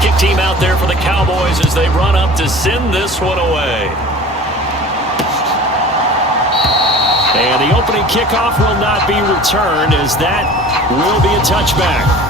kick team out there for the Cowboys as they run up to send this one away. And the opening kickoff will not be returned, as that will be a touchback.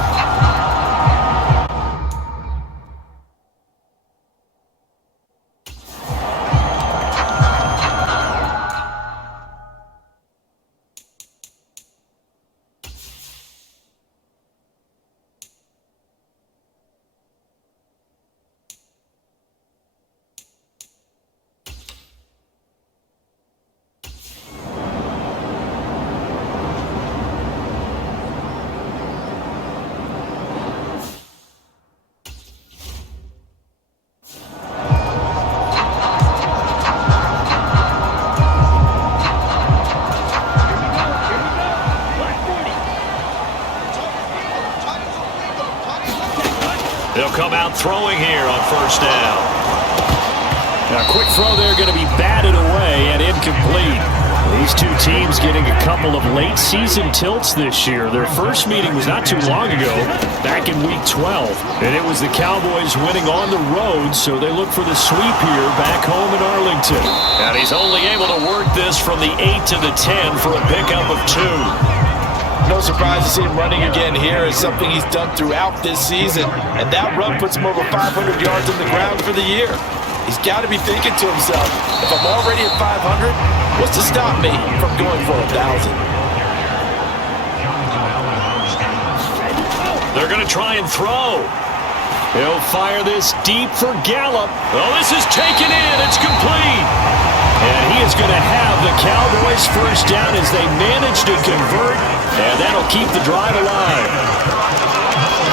They'll come out throwing here on first down. Now, a quick throw there going to be batted away and incomplete. These two teams getting a couple of late season tilts this year. Their first meeting was not too long ago, back in Week 12. And it was the Cowboys winning on the road, so they look for the sweep here back home in Arlington. And he's only able to work this from the 8 to the 10 for a pickup of 2. No surprise to see him running again here. Is something he's done throughout this season. And that run puts him over 500 yards on the ground for the year. He's got to be thinking to himself, if I'm already at 500, what's to stop me from going for 1,000? They're going to try and throw. He'll fire this deep for Gallup. Oh, this is taken in. It's complete. And he is going to have the Cowboys first down as they manage to convert. And that'll keep the drive alive.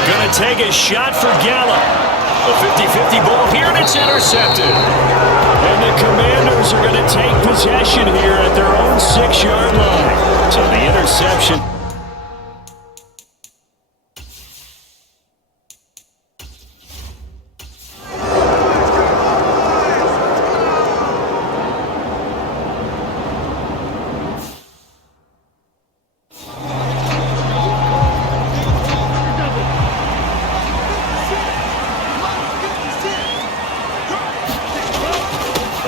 Going to take a shot for Gallup. A 50-50 ball here, and it's intercepted. And the Commanders are going to take possession here at their own 6-yard line. So the interception.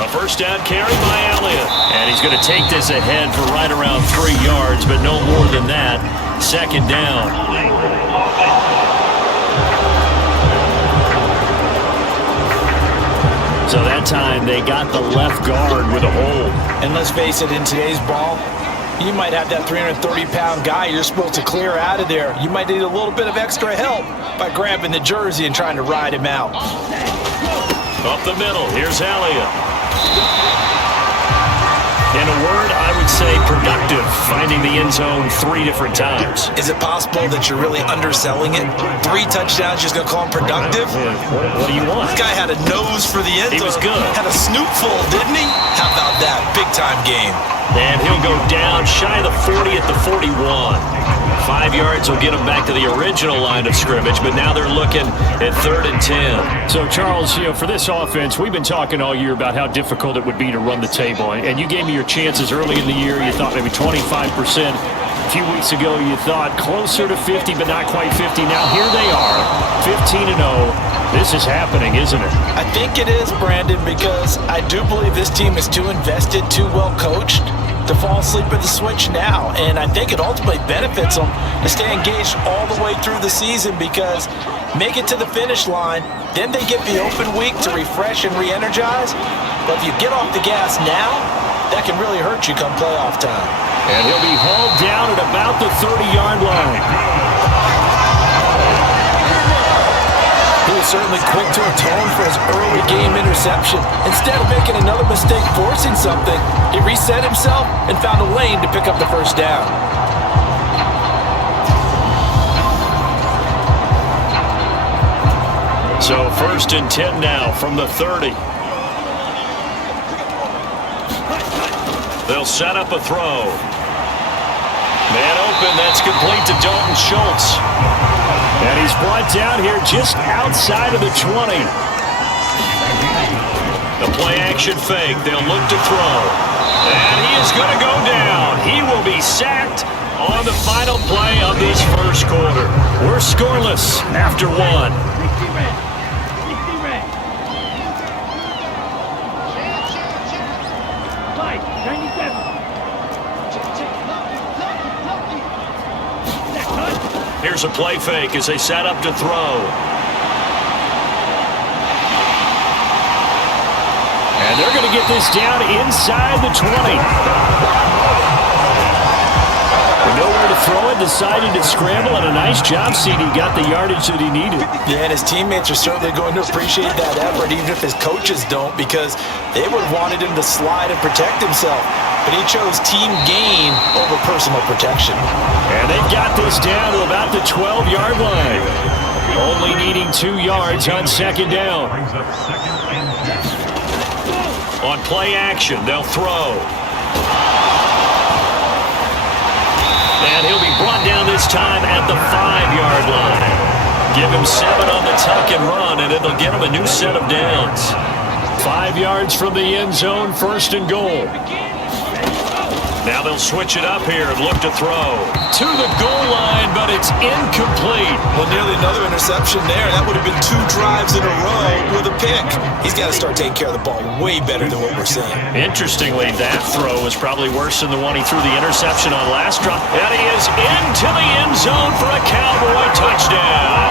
First down carry by Elliott. And he's going to take this ahead for right around 3 yards, but no more than that. Second down. So that time they got the left guard with a hold. And let's face it, in today's ball, you might have that 330-pound guy you're supposed to clear out of there. You might need a little bit of extra help by grabbing the jersey and trying to ride him out. Up the middle, here's Elliott. In a word, I would say productive, finding the end zone 3 different times. Is it possible that you're really underselling it? 3 touchdowns, just going to call him productive? What do you want? This guy had a nose for the end zone. He was good. Had a snoot full, didn't he? How about that? Big-time game. And he'll go down shy of the 40 at the 41. 5 yards will get them back to the original line of scrimmage, but now they're looking at 3rd and 10. So, Charles, for this offense, we've been talking all year about how difficult it would be to run the table. And you gave me your chances early in the year. You thought maybe 25%. A few weeks ago, you thought closer to 50, but not quite 50. Now here they are, 15-0. This is happening, isn't it? I think it is, Brandon, because I do believe this team is too invested, too well coached to fall asleep at the switch now. And I think it ultimately benefits them to stay engaged all the way through the season, because make it to the finish line, then they get the open week to refresh and re-energize. But if you get off the gas now, that can really hurt you come playoff time. And he'll be hauled down at about the 30-yard line. He was certainly quick to atone for his early game interception. Instead of making another mistake forcing something, he reset himself and found a lane to pick up the first down. So 1st and 10 now from the 30. They'll set up a throw. Man open, that's complete to Dalton Schultz. And he's brought down here just outside of the 20. The play-action fake, they'll look to throw. And he is going to go down. He will be sacked on the final play of this first quarter. We're scoreless after 1. Here's a play fake as they set up to throw. And they're going to get this down inside the 20. Nowhere to throw it, decided to scramble, and a nice job, CD. Got the yardage that he needed. Yeah, and his teammates are certainly going to appreciate that effort, even if his coaches don't, because they would have wanted him to slide and protect himself. But he chose team gain over personal protection. And they've got this down to about the 12-yard line. Only needing 2 yards on second down. On play action, they'll throw. And he'll be brought down this time at the 5-yard line. Give him 7 on the tuck and run, and it'll get him a new set of downs. 5 yards from the end zone, first and goal. Now they'll switch it up here and look to throw. To the goal line, but it's incomplete. Well, nearly another interception there. That would have been 2 drives in a row with a pick. He's got to start taking care of the ball way better than what we're seeing. Interestingly, that throw was probably worse than the one he threw the interception on last drop. And he is into the end zone for a Cowboy touchdown.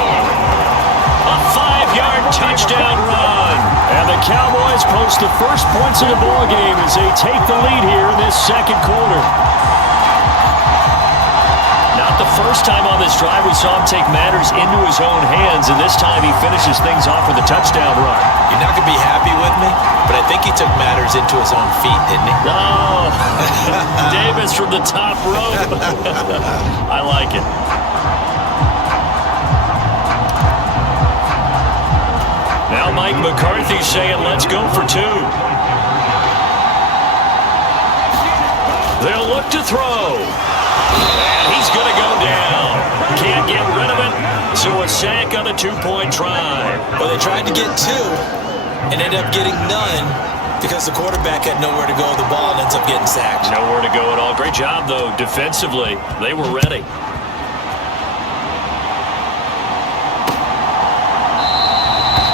A 5-yard touchdown run. And the Cowboys post the first points of the ballgame as they take the lead here in this second quarter. Not the first time on this drive we saw him take matters into his own hands, and this time he finishes things off with a touchdown run. You're not going to be happy with me, but I think he took matters into his own feet, didn't he? Oh, Davis from the top rope. I like it. Now Mike McCarthy saying, let's go for 2. They'll look to throw. And he's going to go down. Can't get rid of it, so a sack on a 2-point try. Well, they tried to get 2 and ended up getting none because the quarterback had nowhere to go with the ball and ends up getting sacked. Nowhere to go at all. Great job, though, defensively. They were ready.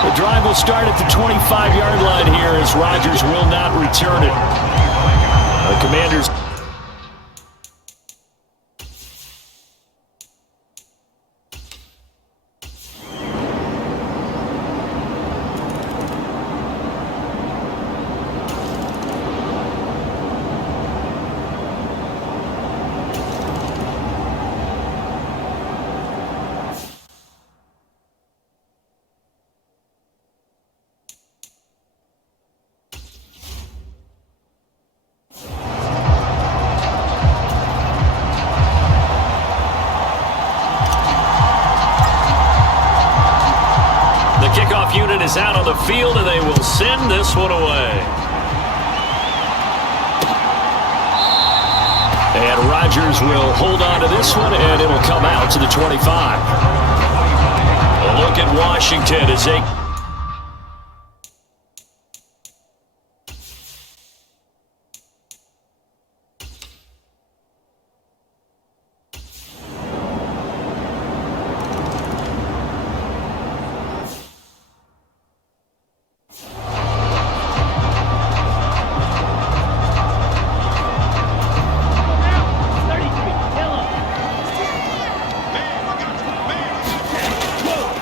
The drive will start at the 25-yard line here as Rodgers will not return it. The Commanders. Kickoff unit is out on the field, and they will send this one away. And Rodgers will hold on to this one, and it'll come out to the 25. A look at Washington as they...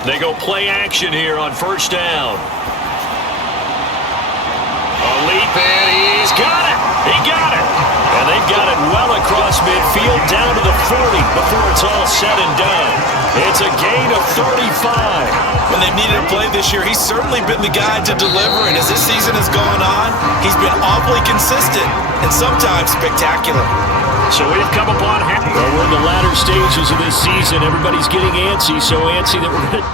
They go play action here on first down. A leap, and he's got it. He got it. And they've got it well across midfield down to the 40 before it's all said and done. It's a gain of 35. When they've needed a play this year, he's certainly been the guy to deliver, and as this season has gone on, he's been awfully consistent and sometimes spectacular. So we've come upon... Well, we're in the latter stages of this season. Everybody's getting antsy, so antsy that we're going to...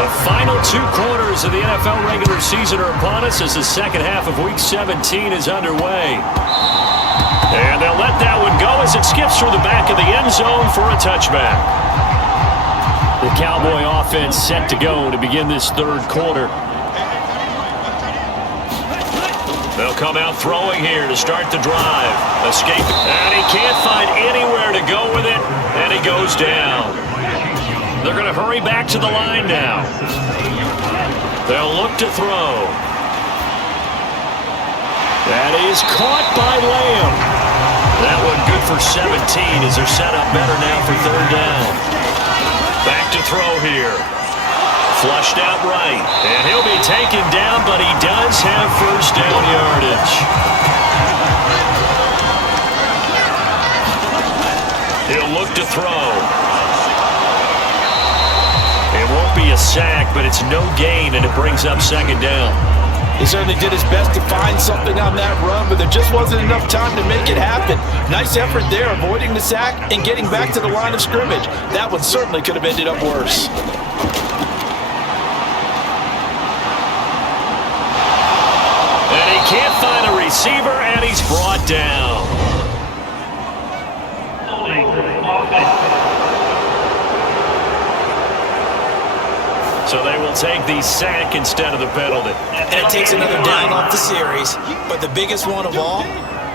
The final 2 quarters of the NFL regular season are upon us as the second half of Week 17 is underway. And they'll let that one go as it skips through the back of the end zone for a touchback. The Cowboy offense set to go to begin this third quarter. They'll come out throwing here to start the drive. Escape. And he can't find anywhere to go with it. And he goes down. They're going to hurry back to the line now. They'll look to throw. That is caught by Lamb. That one good for 17 as they're set up better now for third down. Back to throw here. Flushed out right. And he'll be taken down, but he does have first down yardage. He'll look to throw. It won't be a sack, but it's no gain, and it brings up second down. He certainly did his best to find something on that run, but there just wasn't enough time to make it happen. Nice effort there, avoiding the sack and getting back to the line of scrimmage. That one certainly could have ended up worse. And he can't find a receiver, and he's brought down. So they will take the sack instead of the penalty. And it takes another down off the series. But the biggest one of all,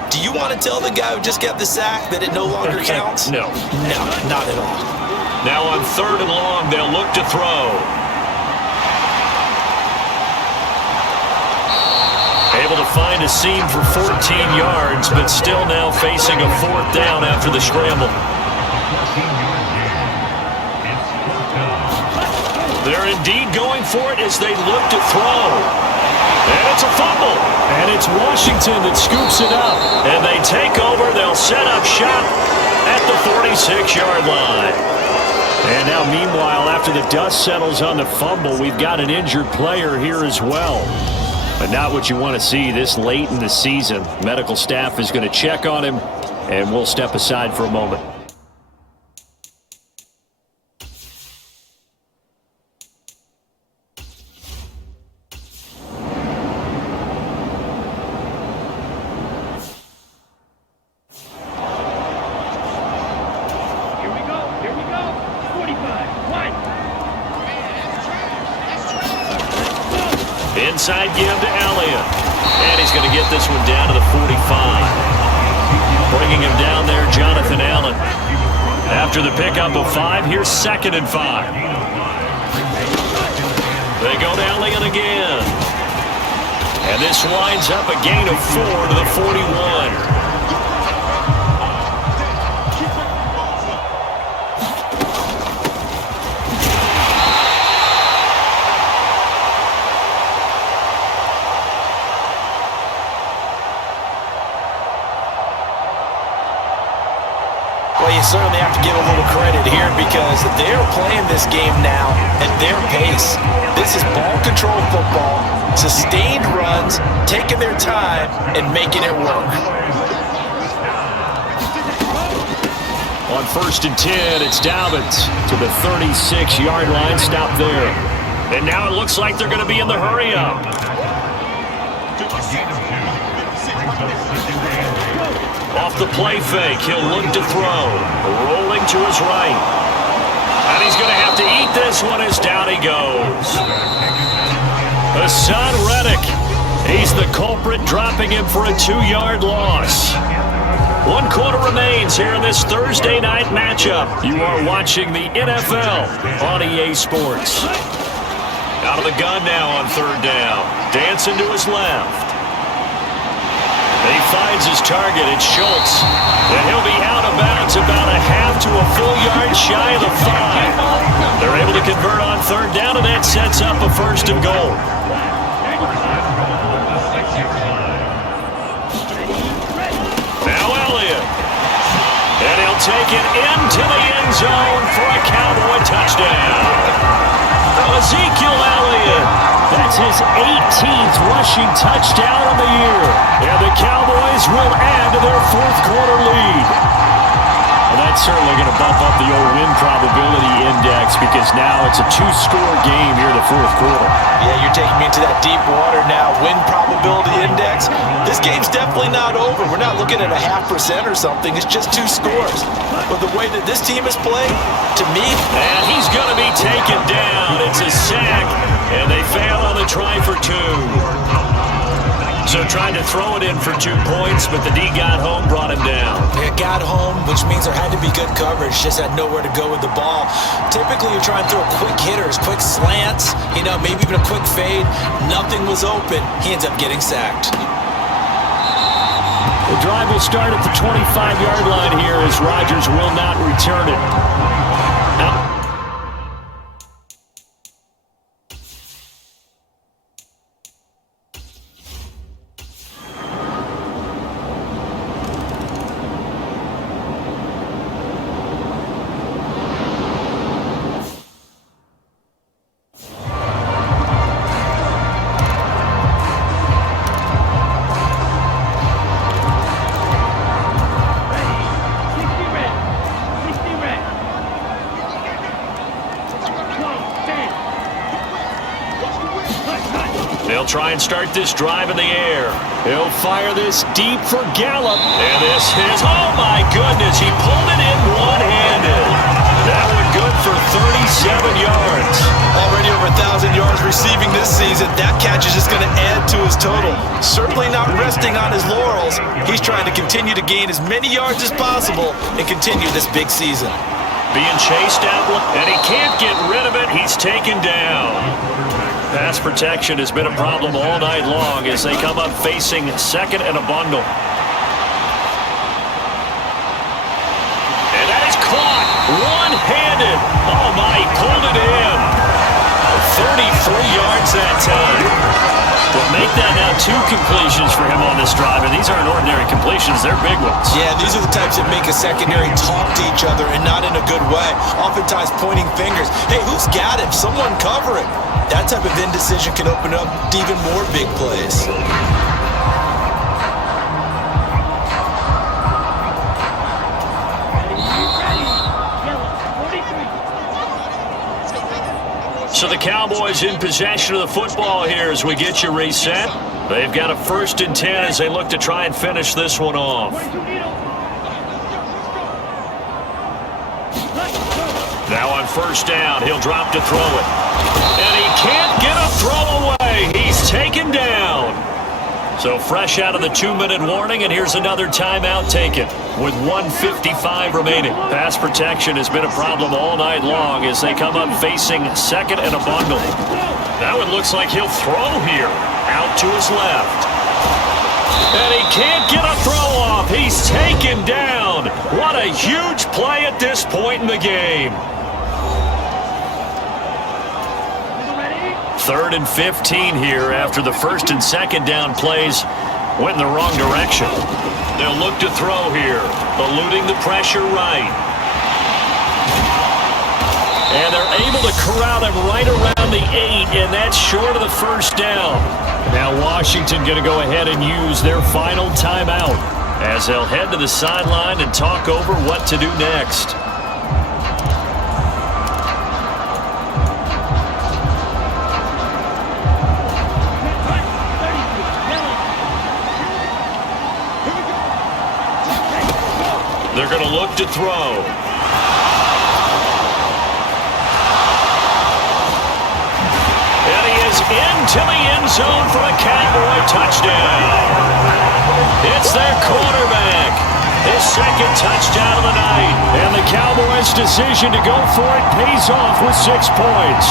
do you want to tell the guy who just got the sack that it no longer counts? No. No, not at all. Now on third and long, they'll look to throw. Able to find a seam for 14 yards, but still now facing a fourth down after the scramble. They're indeed going for it as they look to throw. And it's a fumble. And it's Washington that scoops it up. And they take over. They'll set up shop at the 46-yard line. And now, meanwhile, after the dust settles on the fumble, we've got an injured player here as well. But not what you want to see this late in the season. Medical staff is going to check on him, and we'll step aside for a moment. Inside give to Elliott. And he's going to get this one down to the 45. Bringing him down there, Jonathan Allen. After the pickup of 5, here's 2nd and 5. They go to Elliott again. And this winds up a gain of 4 to the 41. Well, you certainly have to give a little credit here because they're playing this game now at their pace. This is ball control football, sustained runs, taking their time, and making it work. On 1st and 10, it's Dobbins to the 36-yard line. Stop there. And now it looks like they're going to be in the hurry-up. Off the play fake, he'll look to throw. Rolling to his right. And he's going to have to eat this one as down he goes. Hassan Reddick. He's the culprit, dropping him for a 2-yard loss. 1 quarter remains here in this Thursday night matchup. You are watching the NFL on EA Sports. Out of the gun now on 3rd down. Dancing to his left. He finds his target. It's Schultz. And he'll be out of bounds about a half to a full yard shy of the 5. They're able to convert on 3rd down, and that sets up a 1st and goal. Now Elliott. And he'll take it into the end zone for a Cowboy touchdown. Ezekiel Elliott. That's his 18th rushing touchdown of the year. And the Cowboys will add to their 4th quarter lead. Well, that's certainly going to bump up the old win probability index because now it's a 2-score game here in the 4th quarter. Yeah, you're taking me into that deep water now. Win probability index. This game's definitely not over. We're not looking at a 0.5% or something. It's just 2 scores. But the way that this team is playing, to me... And he's going to be taken down. It's a sack, and they fail on the try for 2. So trying to throw it in for 2 points, but the D got home, brought him down. It got home, which means there had to be good coverage. Just had nowhere to go with the ball. Typically, you're trying to throw quick hitters, quick slants, maybe even a quick fade. Nothing was open. He ends up getting sacked. The drive will start at the 25-yard line here as Rodgers will not return it. Out. They'll try and start this drive in the air. He'll fire this deep for Gallup. And this is, oh my goodness, he pulled it in one-handed. That one good for 37 yards. Already over 1,000 yards receiving this season. That catch is just going to add to his total. Certainly not resting on his laurels. He's trying to continue to gain as many yards as possible and continue this big season. Being chased out, and he can't get rid of it. He's taken down. Pass protection has been a problem all night long as they come up facing second and a bundle. And that is caught one-handed. Oh, my, he pulled it in. 33 yards that time. Well, make that now 2 completions for him on this drive, and these aren't ordinary completions. They're big ones. Yeah, these are the types that make a secondary talk to each other and not in a good way. Oftentimes pointing fingers. Hey, who's got him? Someone cover it. That type of indecision can open up even more big plays. So the Cowboys in possession of the football here as we get you reset. They've got a 1st and 10 as they look to try and finish this one off. Now on 1st down, he'll drop to throw it. And he can't get a throw away. He's taken down. So fresh out of the 2-minute warning, and here's another timeout taken with 1:55 remaining. Pass protection has been a problem all night long as they come up facing second and a bundle. That one looks like he'll throw here. Out to his left. And he can't get a throw off. He's taken down. What a huge play at this point in the game. 3rd and 15 here after the 1st and 2nd down plays went in the wrong direction. They'll look to throw here, eluding the pressure right. And they're able to corral him right around the 8, and that's short of the 1st down. Now Washington going to go ahead and use their final timeout as they'll head to the sideline and talk over what to do next. They're going to look to throw. And he is into the end zone for a Cowboy touchdown. It's their quarterback. His 2nd touchdown of the night. And the Cowboys' decision to go for it pays off with 6 points.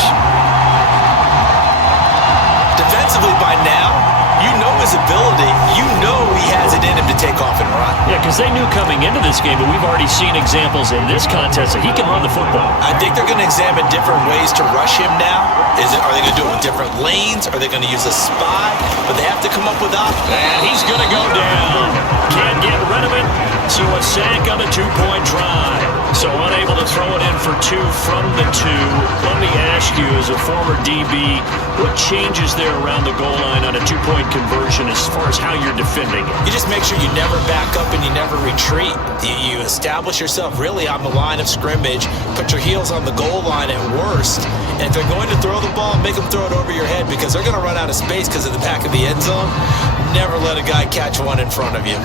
Defensively by now, you know his ability. You know he has it in him to take off and run. Yeah, because they knew coming into this game, but we've already seen examples in this contest that he can run the football. I think they're going to examine different ways to rush him now. Are they going to do it with different lanes? Are they going to use a spy? But they have to come up with options. And he's going to go down. Can't get rid of it. So a sack on the 2-point try. So unable to throw it in for 2 from the 2. Let me ask you, as a former DB, what changes there around the goal line on a 2-point conversion as far as how you're defending it? You just make sure you never back up and you never retreat. You establish yourself really on the line of scrimmage, put your heels on the goal line at worst, and if they're going to throw the ball, make them throw it over your head because they're going to run out of space because of the back of the end zone. Never let a guy catch one in front of you.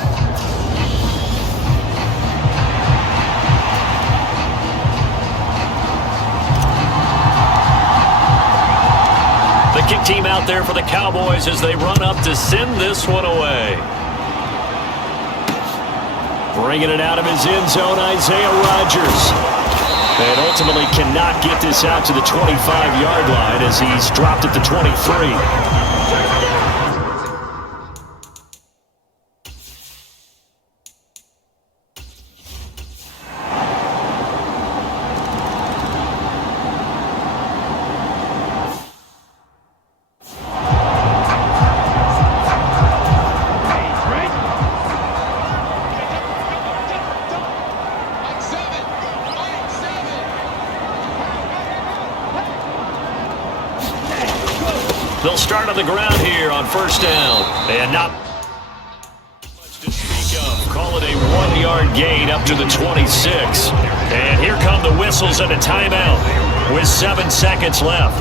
The kick team out there for the Cowboys as they run up to send this one away. Bringing it out of his end zone, Isaiah Rodgers. And ultimately cannot get this out to the 25-yard line as he's dropped at the 23. on the ground here on first down. And not much to speak of. Call it a 1-yard gain up to the 26. And here come the whistles and a timeout with 7 seconds left.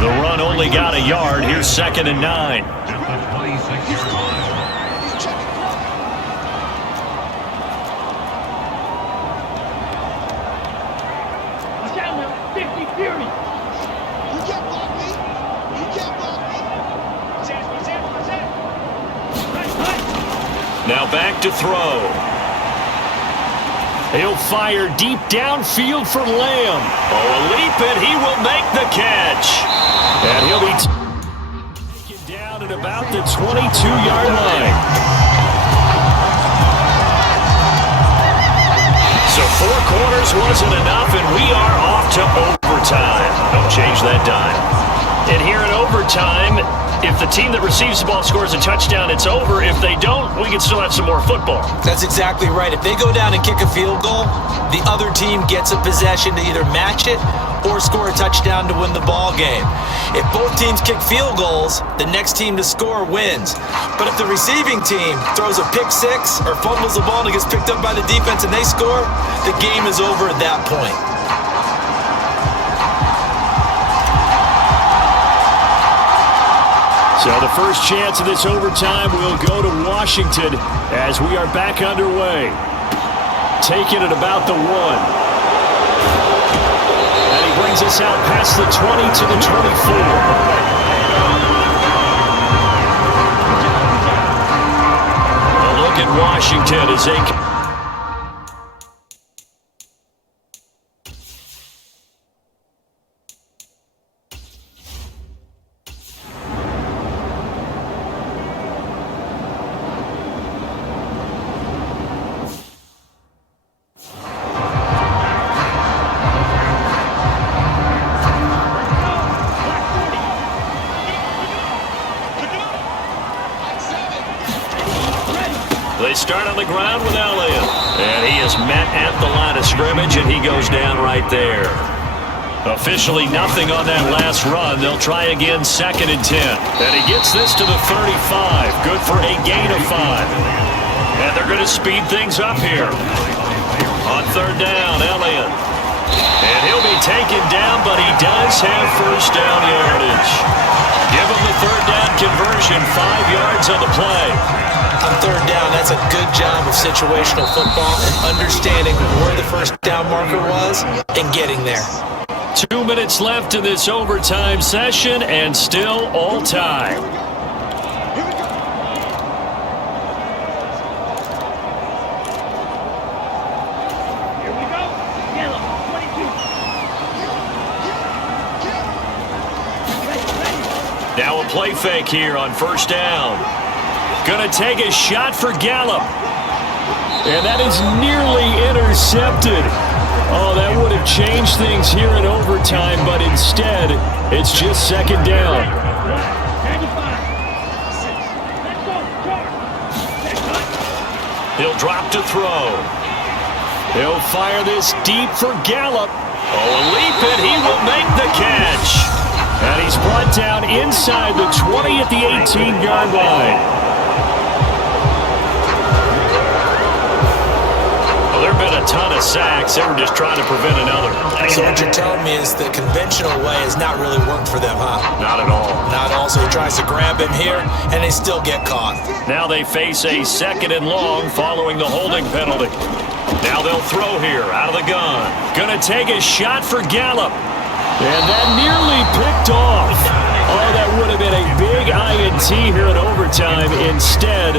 The run only got a yard. Here's 2nd and 9. Now back to throw. He'll fire deep downfield for Lamb. Oh, a leap, and he will make the catch. And he'll be taken down at about the 22-yard line. So 4 quarters wasn't enough, and we are off to overtime. Don't change that dime. And here in overtime, if the team that receives the ball scores a touchdown, it's over. If they don't, we can still have some more football. That's exactly right. If they go down and kick a field goal, the other team gets a possession to either match it or score a touchdown to win the ball game. If both teams kick field goals, the next team to score wins. But if the receiving team throws a pick six or fumbles the ball and it gets picked up by the defense and they score, the game is over at that point. So the first chance of this overtime will go to Washington as we are back underway. Taking it about the 1. And he brings us out past the 20 to the 24. A look at Washington as they... They start on the ground with Elliott. And he is met at the line of scrimmage, and he goes down right there. Officially nothing on that last run. They'll try again 2nd and 10. And he gets this to the 35. Good for a gain of 5. And they're going to speed things up here. On 3rd down, Elliott. And he'll be taken down, but he does have first down yardage. Give him the 3rd down conversion, 5 yards on the play. On 3rd down, that's a good job of situational football and understanding where the first down marker was and getting there. 2 minutes left in this overtime session and still all time. Here we go. Yellow, 22. Now a play fake here on first down. Going to take a shot for Gallup. And that is nearly intercepted. Oh, that would have changed things here in overtime, but instead, it's just 2nd down. He'll drop to throw. He'll fire this deep for Gallup. Oh, a leap, and he will make the catch. And he's brought down inside the 20 at the 18-yard line. There have been a ton of sacks. They were just trying to prevent another. So what you're telling me is the conventional way has not really worked for them, huh? Not at all. Not at all. So he tries to grab him here, and they still get caught. Now they face a 2nd and long following the holding penalty. Now they'll throw here out of the gun. Gonna take a shot for Gallup. And that nearly picked off. Oh, that would have been a big INT here in overtime. Instead,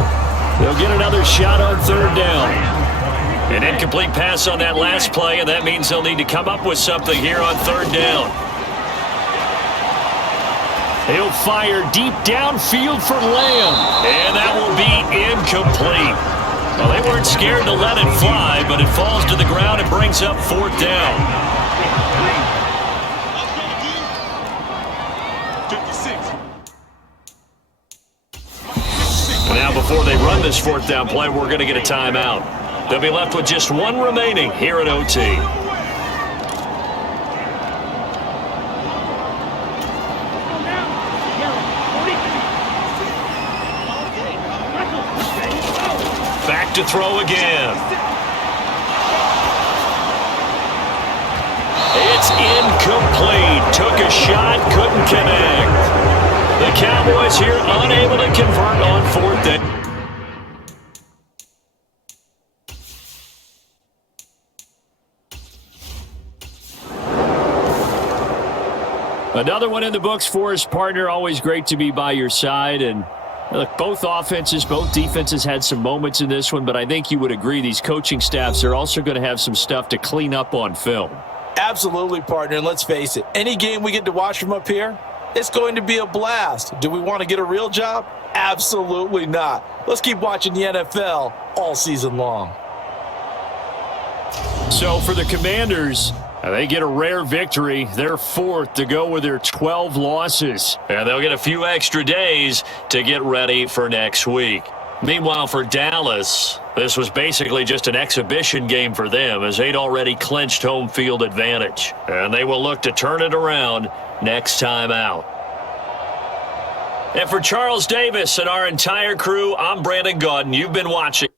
they'll get another shot on 3rd down. An incomplete pass on that last play, and that means they'll need to come up with something here on 3rd down. He'll fire deep downfield for Lamb, and that will be incomplete. Well, they weren't scared to let it fly, but it falls to the ground and brings up 4th down. Now, before they run this 4th down play, we're going to get a timeout. They'll be left with just 1 remaining here at OT. back to throw again. It's incomplete. Took a shot, couldn't connect. The Cowboys here unable to convert on fourth down. Another one in the books for us, partner. Always great to be by your side. And look, both offenses, both defenses had some moments in this one, but I think you would agree these coaching staffs are also going to have some stuff to clean up on film. Absolutely, partner. And let's face it, any game we get to watch from up here, it's going to be a blast. Do we want to get a real job? Absolutely not. Let's keep watching the NFL all season long. So for the Commanders, they get a rare victory. They're fourth to go with their 12 losses. And they'll get a few extra days to get ready for next week. Meanwhile, for Dallas, this was basically just an exhibition game for them as they'd already clinched home field advantage. And they will look to turn it around next time out. And for Charles Davis and our entire crew, I'm Brandon Gaudin. You've been watching.